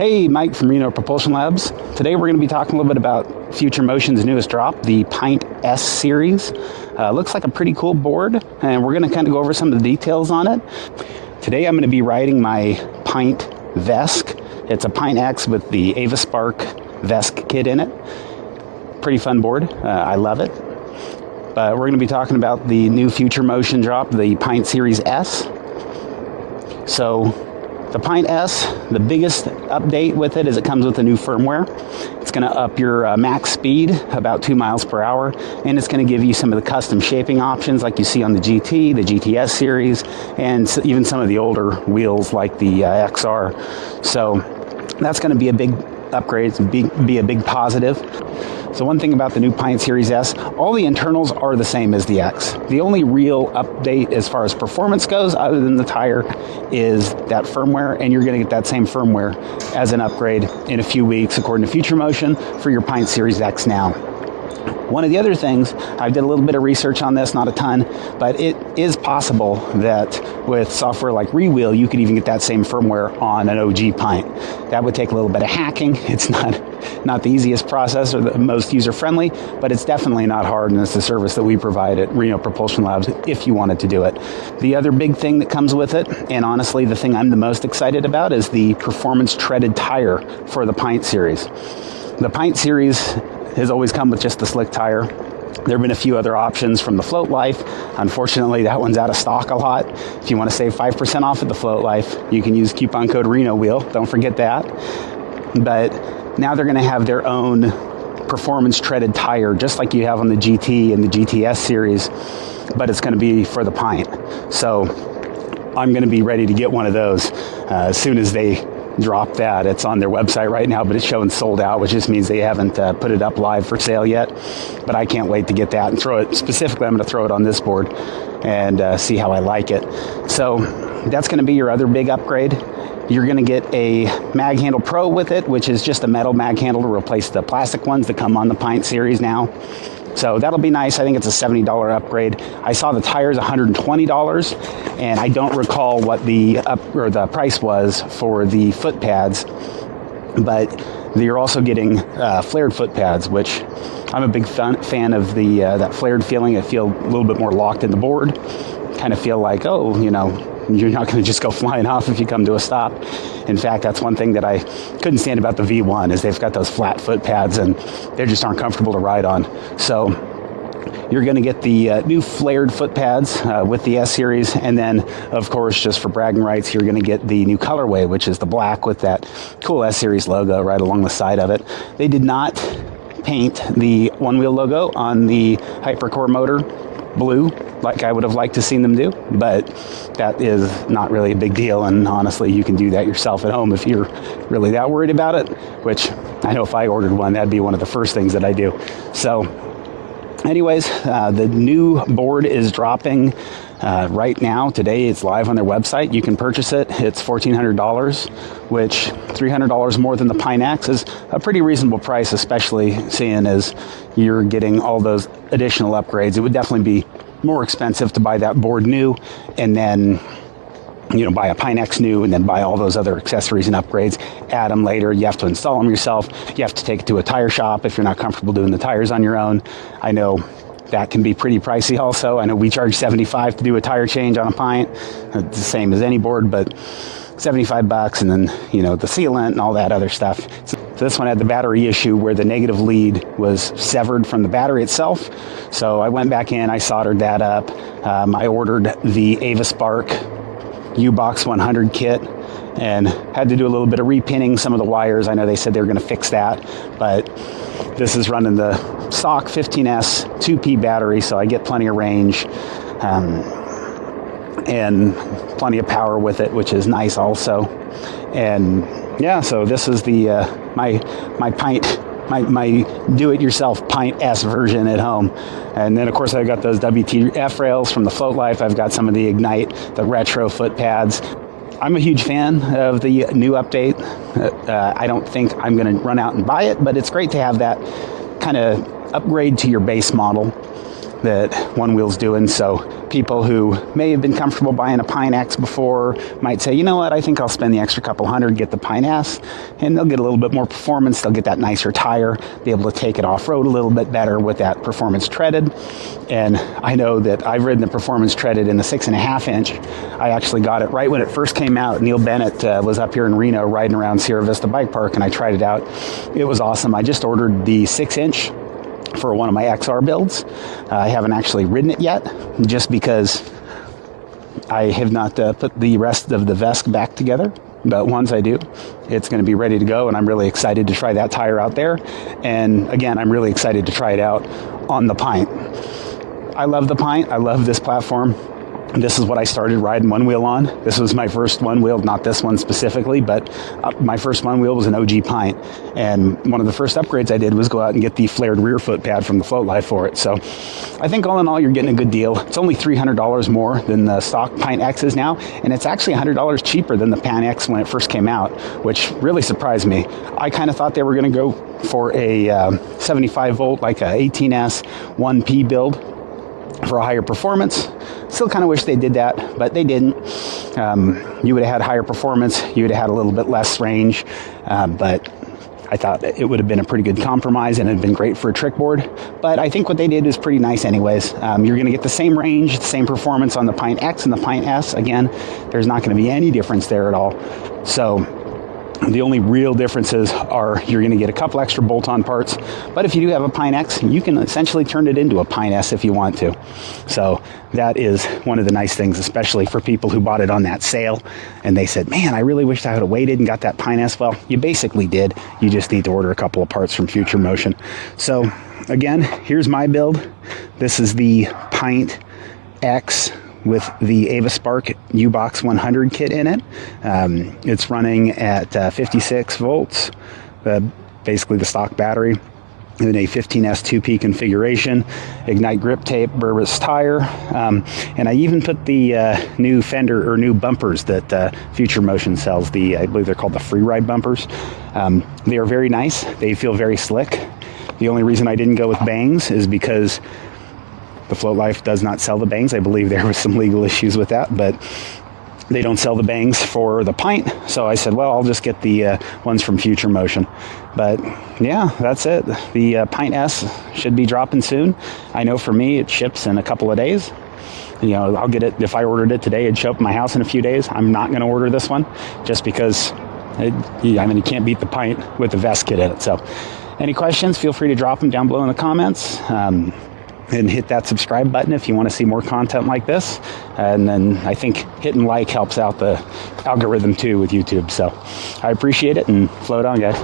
Hey, Mike from Reno Propulsion Labs. Today we're going to be talking a little bit about Future Motion's newest drop, the Pint S series. Looks like a pretty cool board, and we're going to kind of go over some of the details on it. Today I'm going to be riding my Pint Vesk. It's a Pint X with the Avaspark Vesk kit in it. Pretty fun board. I love it. But we're going to be talking about the new Future Motion drop, the Pint Series S. So the Pint S, the biggest update with it is it comes with a new firmware. It's going to up your max speed about 2 miles per hour, and it's going to give you some of the custom shaping options like you see on the GT, the GTS series, and even some of the older wheels like the XR. So that's going to be a big upgrade, be a big positive. So one thing about the new Pint Series S, all the internals are the same as the X. The only real update as far as performance goes, other than the tire, is that firmware, and you're going to get that same firmware as an upgrade in a few weeks, according to Future Motion, for your Pint Series X now. One of the other things, I did a little bit of research on this, not a ton, but it is possible that with software like Onewheel, you could even get that same firmware on an OG Pint. That would take a little bit of hacking. It's not the easiest process or the most user-friendly, but it's definitely not hard, and it's the service that we provide at Reno Propulsion Labs if you wanted to do it. The other big thing that comes with it, and honestly the thing I'm the most excited about, is the performance treaded tire for the Pint Series. The Pint Series has always come with just the slick tire. There have been a few other options from the Float Life. Unfortunately, that one's out of stock a lot. If you want to save 5% off of the Float Life, you can use coupon code RenoWheel. Don't forget that. But now they're going to have their own performance treaded tire, just like you have on the GT and the GTS series, but it's going to be for the Pint. So I'm going to be ready to get one of those as soon as they drop that. It's on their website right now, but it's showing sold out, which just means they haven't put it up live for sale yet. But I can't wait to get that and throw it. Specifically, I'm going to throw it on this board and see how I like it. So that's going to be your other big upgrade. You're going to get a Mag Handle Pro with it, which is just a metal mag handle to replace the plastic ones that come on the Pint series now. So that'll be nice. I think it's a $70 upgrade. I saw the tires $120, and I don't recall what the price was for the foot pads, but you're also getting flared foot pads, which I'm a big fan of that flared feeling. I feel a little bit more locked in the board. Kind of feel like, oh, you know, you're not going to just go flying off if you come to a stop. In fact, that's one thing that I couldn't stand about the V1 is they've got those flat foot pads and they just aren't comfortable to ride on. So you're going to get the new flared foot pads with the S series, and then of course, just for bragging rights, you're going to get the new colorway, which is the black with that cool S series logo right along the side of it. They did not paint the Onewheel logo on the Hypercore motor blue like I would have liked to seen them do, but that is not really a big deal, and honestly you can do that yourself at home if you're really that worried about it, which I know if I ordered one that'd be one of the first things that I do. So anyways, the new board is dropping right now. Today it's live on their website. You can purchase it. It's $1,400, which $300 more than the Pint X is a pretty reasonable price, especially seeing as you're getting all those additional upgrades. It would definitely be more expensive to buy that board new and then, you know, buy a Pint X new and then buy all those other accessories and upgrades, add them later. You have to install them yourself. You have to take it to a tire shop if you're not comfortable doing the tires on your own. I know that can be pretty pricey also. I know we charge $75 to do a tire change on a Pint. It's the same as any board, but $75, and then, you know, the sealant and all that other stuff. So this one had the battery issue where the negative lead was severed from the battery itself. So I went back in, I soldered that up. I ordered the Avaspark U-Box 100 kit and had to do a little bit of repinning some of the wires. I know they said they were going to fix that, but this is running the stock 15S 2P battery, so I get plenty of range and plenty of power with it, which is nice also. And yeah, so this is the my do-it-yourself Pint S version at home. And then of course I've got those WTF rails from the Float Life. I've got some of the Ignite, the retro foot pads. I'm a huge fan of the new update. I don't think I'm going to run out and buy it, but it's great to have that kind of upgrade to your base model. that Onewheel's doing. So people who may have been comfortable buying a Pint X before might say, you know what, I think I'll spend the extra couple hundred, get the Pint S, and they'll get a little bit more performance. They'll get that nicer tire, be able to take it off-road a little bit better with that performance treaded. And I know that I've ridden the performance treaded in the 6.5 inch. I actually got it right when it first came out. Neil Bennett was up here in Reno riding around Sierra Vista Bike Park, and I tried it out. It was awesome. I just ordered the 6 inch for one of my XR builds. I haven't actually ridden it yet, just because I have not put the rest of the vest back together. But once I do, it's going to be ready to go, and I'm really excited to try that tire out there. And again, I'm really excited to try it out on the Pint. I love the Pint. I love this platform. This is what I started riding Onewheel on. This was my first Onewheel, not this one specifically, but my first Onewheel was an OG Pint. And one of the first upgrades I did was go out and get the flared rear foot pad from the Float Life for it. So I think all in all, you're getting a good deal. It's only $300 more than the stock Pint X is now, and it's actually $100 cheaper than the Pint X when it first came out, which really surprised me. I kind of thought they were going to go for a 75 volt, like a 18S 1P build for a higher performance. Still kind of wish they did that, but they didn't. You would have had higher performance, you would have had a little bit less range, but I thought it would have been a pretty good compromise and it had been great for a trick board. But I think what they did is pretty nice anyways. You're going to get the same range, the same performance on the Pint X and the Pint S. Again, there's not going to be any difference there at all. So the only real differences are you're going to get a couple extra bolt-on parts, but if you do have a Pint X, you can essentially turn it into a Pint S if you want to. So that is one of the nice things, especially for people who bought it on that sale and they said, man, I really wished I would have waited and got that Pint S. Well, you basically did. You just need to order a couple of parts from Future Motion. So again, here's my build. This is the Pint X with the Ava Spark U-Box 100 kit in it. It's running at 56 volts, basically the stock battery, in a 15S 2P configuration, Ignite grip tape, Burbus tire, and I even put the new fender or new bumpers that Future Motion sells. I believe they're called the Free Ride bumpers. They are very nice. They feel very slick. The only reason I didn't go with bangs is because the Float Life does not sell the bangs. I believe there was some legal issues with that, but they don't sell the bangs for the Pint. So I said, well, I'll just get the ones from Future Motion. But yeah, that's it. The Pint S should be dropping soon. I know for me, it ships in a couple of days. You know, I'll get it. If I ordered it today, it'd show up at my house in a few days. I'm not going to order this one just because, you can't beat the Pint with the vest kit in it. So any questions, feel free to drop them down below in the comments. And hit that subscribe button if you want to see more content like this. And then I think hitting like helps out the algorithm too with YouTube. So I appreciate it, and float on, guys.